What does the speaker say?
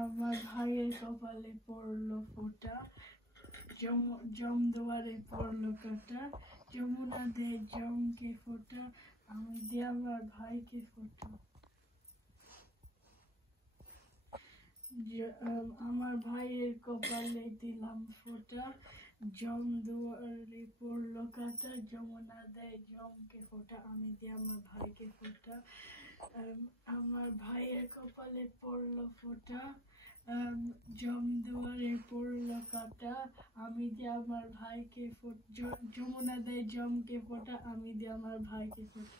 আমার ভাইয়ের কপালে পড়লো ফোঁটা, জম দুয়ারে পড়লো কাঁটা, যমুনা দেয় জমকে ফোঁটা, আমি দিয়ে আমার ভাইকে ফোঁটা। আমার ভাইয়ের কপালে দিলাম ফোঁটা, জম দুয়ারে পড়লো কাঁটা, যমুনা দেয় জমকে ফোঁটা, আমি দিয়ে আমার ভাইকে ফোঁটা। আমার ভাইয়ের কপালে পড়লো ফোঁটা, জম দুয়ারে পড়লো কাঁটা, আমি দিয়ে আমার ভাইকে ফোঁটা, যমুনা দেয় জমকে ফোঁটা, আমি দিয়ে আমার ভাইকে ফোঁটা।